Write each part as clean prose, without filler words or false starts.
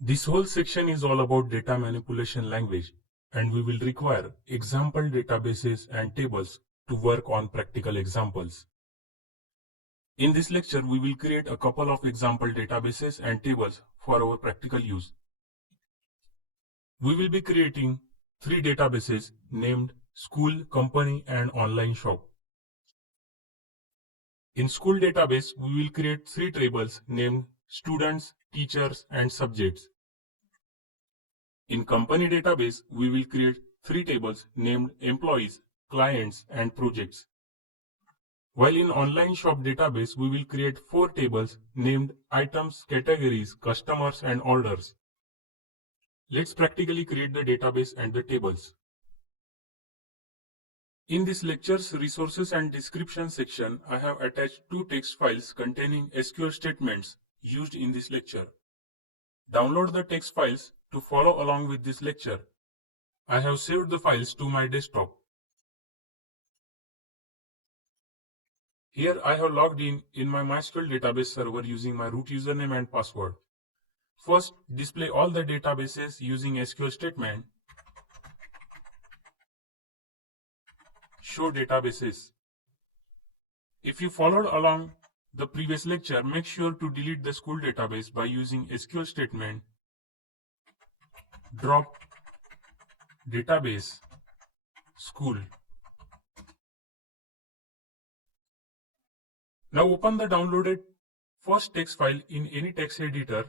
This whole section is all about data manipulation language, and we will require example databases and tables to work on practical examples. In this lecture, we will create a couple of example databases and tables for our practical use. We will be creating 3 databases named School, Company, and Online Shop. In School database, we will create 3 tables named Students, Teachers, and Subjects. In Company database, we will create 3 tables named Employees, Clients, and Projects. While in Online Shop database, we will create 4 tables named Items, Categories, Customers, and Orders. Let's practically create the database and the tables. In this lecture's resources and description section, I have attached 2 text files containing SQL statements used in this lecture. Download the text files to follow along with this lecture. I have saved the files to my desktop. Here I have logged in my MySQL database server using my root username and password. First, display all the databases using SQL statement. Show databases. If you followed along the previous lecture, make sure to delete the school database by using SQL statement drop database school. Now open the downloaded first text file in any text editor.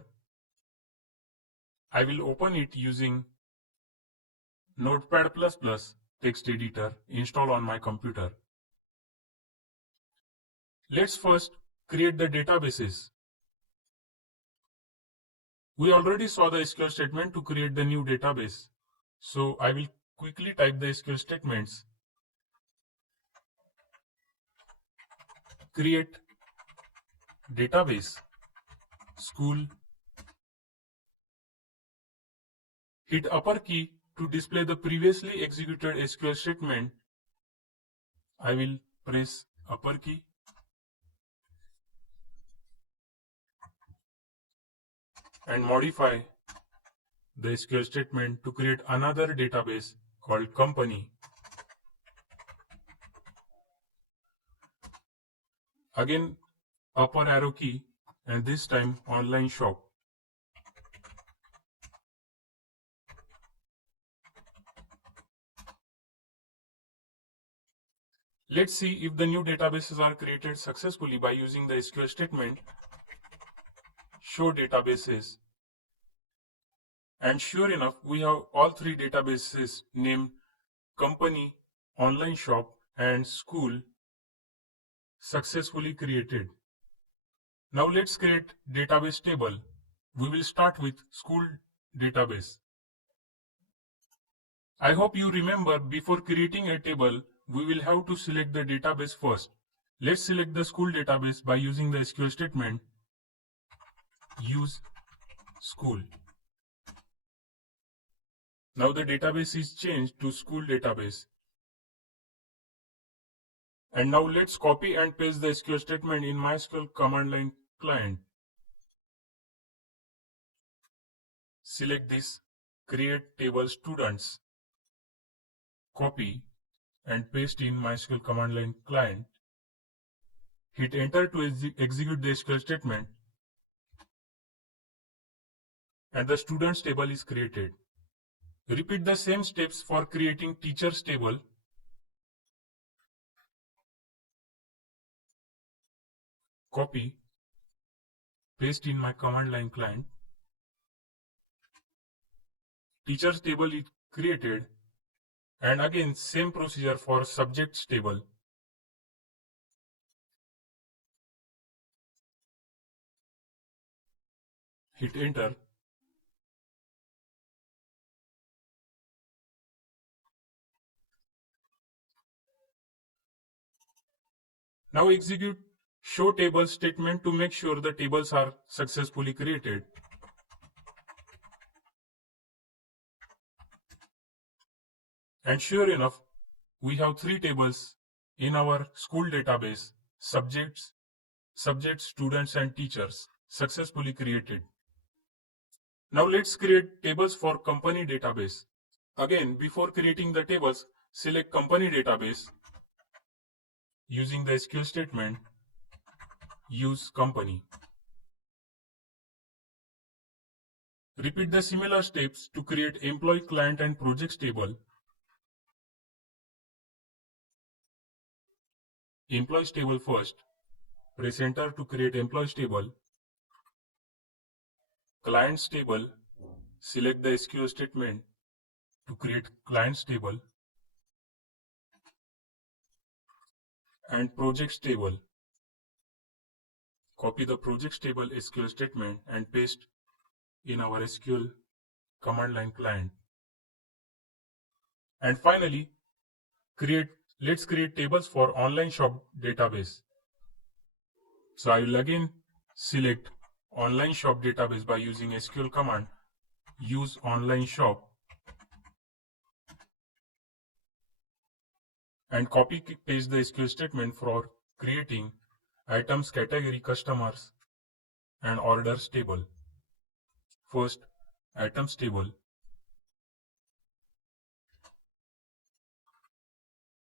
I will open it using Notepad++ text editor installed on my computer. Let's first create the databases. We already saw the SQL statement to create the new database. So I will quickly type the SQL statements. Create database school. Hit upper key to display the previously executed SQL statement. I will press upper key. And modify the SQL statement to create another database called company. Again, upper arrow key, and this time online shop. Let's see if the new databases are created successfully by using the SQL statement show databases. And sure enough, we have all 3 databases named company, online shop, and school successfully created. Now let's create database table. We will start with school database. I hope you remember before creating a table, we will have to select the database first. Let's select the school database by using the SQL statement use school. Now the database is changed to school database. And now let's copy and paste the SQL statement in MySQL command line client. Select this, create table students, copy and paste in MySQL command line client. Hit enter to execute the SQL statement. And the students table is created. Repeat the same steps for creating teachers table. Copy, paste in my command line client. Teachers table is created, and again same procedure for subjects table. Hit enter. Now execute show table statement to make sure the tables are successfully created. And sure enough, we have 3 tables in our school database: subjects, students, and teachers successfully created. Now let's create tables for company database. Again, before creating the tables, select company database. Using the SQL statement, use company. Repeat the similar steps to create employee, client and projects table. Employees table first. Press enter to create employees table. Clients table. Select the SQL statement to create clients table. And projects table. Copy the projects table SQL statement and paste in our SQL command line client. And finally, let's create tables for online shop database. So I will again select online shop database by using SQL command, use online shop, and copy paste the SQL statement for creating items, category, customers, and orders table. First, items table,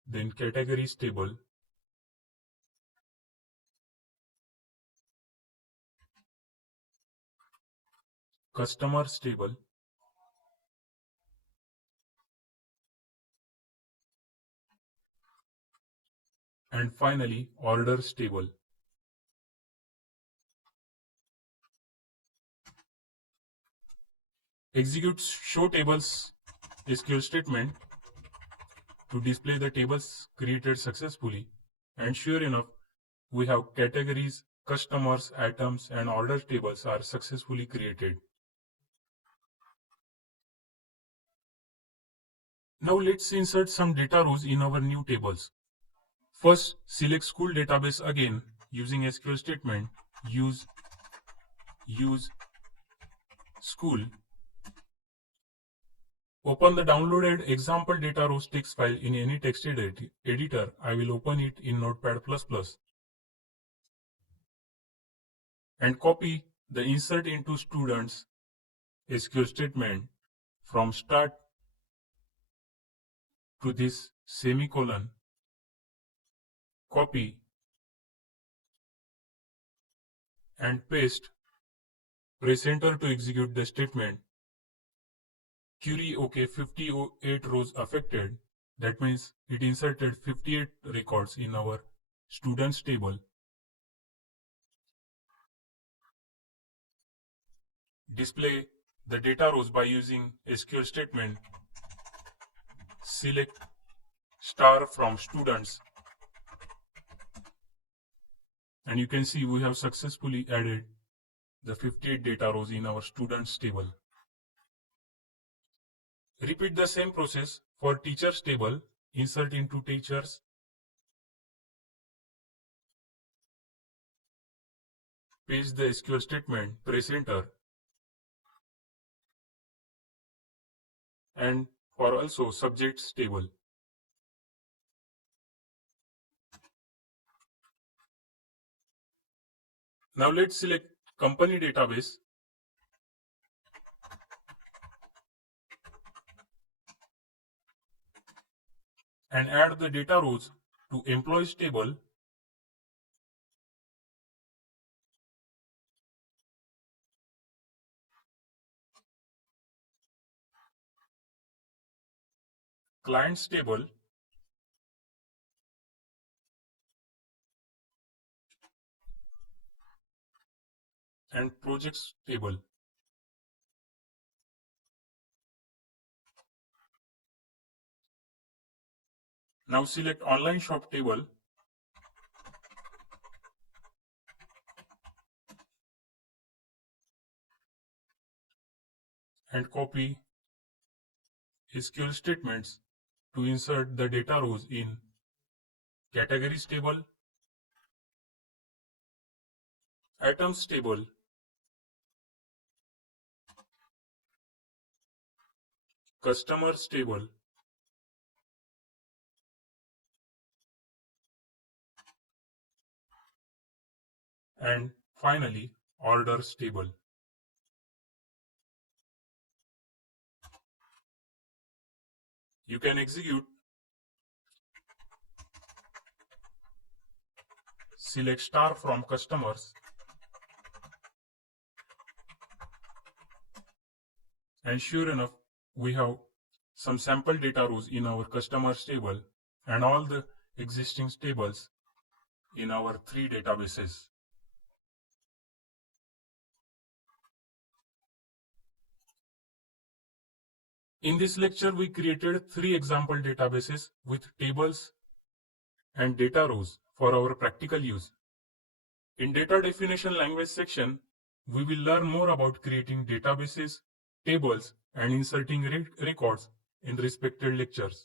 then categories table, customers table, and finally orders table. Execute show tables SQL statement to display the tables created successfully, and sure enough, we have categories, customers, items, and orders tables are successfully created. Now let's insert some data rows in our new tables. First, select school database again using SQL statement, use school. Open the downloaded example data rows text file in any text editor. I will open it in Notepad++. And copy the insert into students SQL statement from start to this semicolon. Copy and paste. Press enter to execute the statement. Query OK, 58 rows affected. That means it inserted 58 records in our students table. Display the data rows by using SQL statement. Select star from students. And you can see we have successfully added the 58 data rows in our students table. Repeat the same process for teachers table. Insert into teachers. Paste the SQL statement, press enter. And for also subjects table. Now let's select company database. And add the data rows to employees table. Clients table. And projects table. Now select online shop table. And copy SQL statements to insert the data rows in categories table, items table, customers table, and finally orders table. You can execute. Select star from customers. And sure enough, we have some sample data rows in our customers table and all the existing tables in our three databases. In this lecture, we created three example databases with tables and data rows for our practical use. In data definition language section, we will learn more about creating databases, tables, and inserting records in respected lectures.